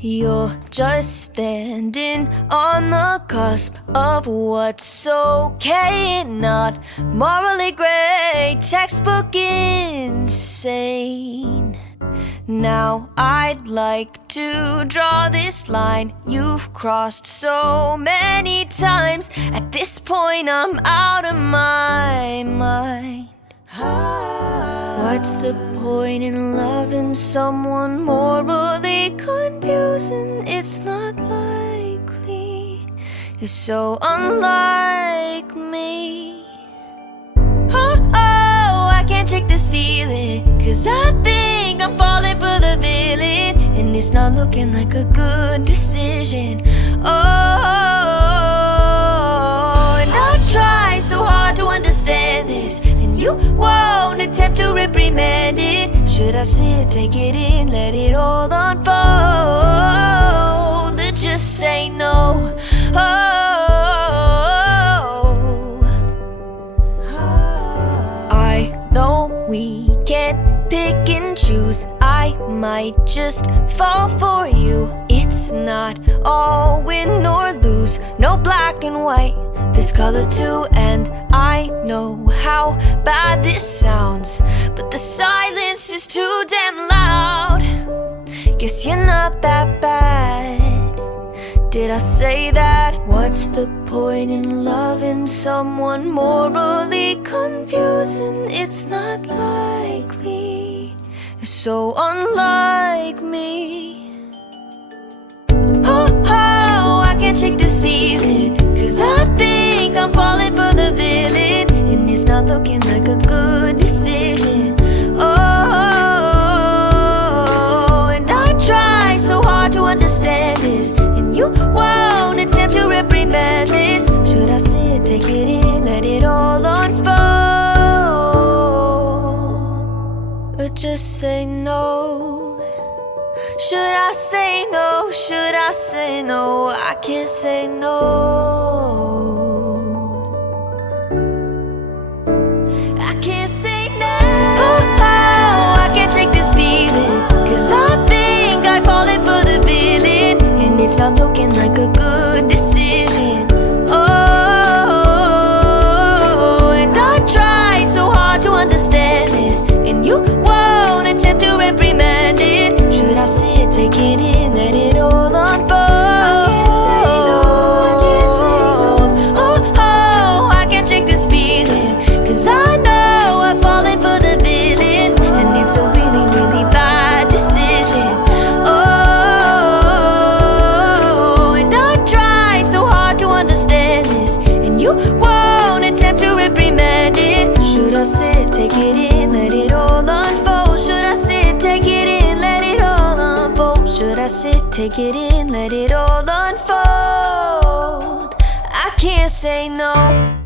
You're just standing on the cusp of what's okay and not morally gray, textbook insane. Now I'd like to draw this line you've crossed so many times. At this point I'm out of my mind. What's the point in loving someone morally confusing? It's not likely. You're so unlike me. I can't shake this feeling, 'cause I think I'm falling for the villain, and it's not looking like a good decision. And I try so hard to understand this, and you won't attempt to reprimand it. Should I sit, take it in, let it all unfold, or just say no? I know we can't pick and choose. I might just fall for you. It's not all win or lose, no black and white, there's color too. And I know how bad this sounds, but the silence is too damn loud. Guess you're not that bad. Did I say that? What's the point in loving someone morally confusing? It's not likely. You're so unlike me. I can't shake this feeling, 'cause I think I'm falling for the villain, and it's not looking like a good decision. And I try so hard to understand this, and you won't attempt to reprimand this. Should I sit, take it in, let it all unfold, or just say no? Should I say no? Should I say no? I can't say no. I can't say no. I can't shake this feeling, 'cause I think I'm falling for the villain, and it's not looking like a good decision. And I try so hard to understand this, and you won't attempt to reprimand it. Should I sit, take it in, let it all unfold? I can't say no, I can't say no. I can't shake this feeling, 'cause I know I'm falling for the villain, and it's a really, really bad decision. And I try so hard to understand this, and you won't attempt to reprimand it. Should I sit, take it in, let it all unfold? Should I sit, take it in, let it all unfold? Should I sit, take it in, let it all unfold? I can't say no.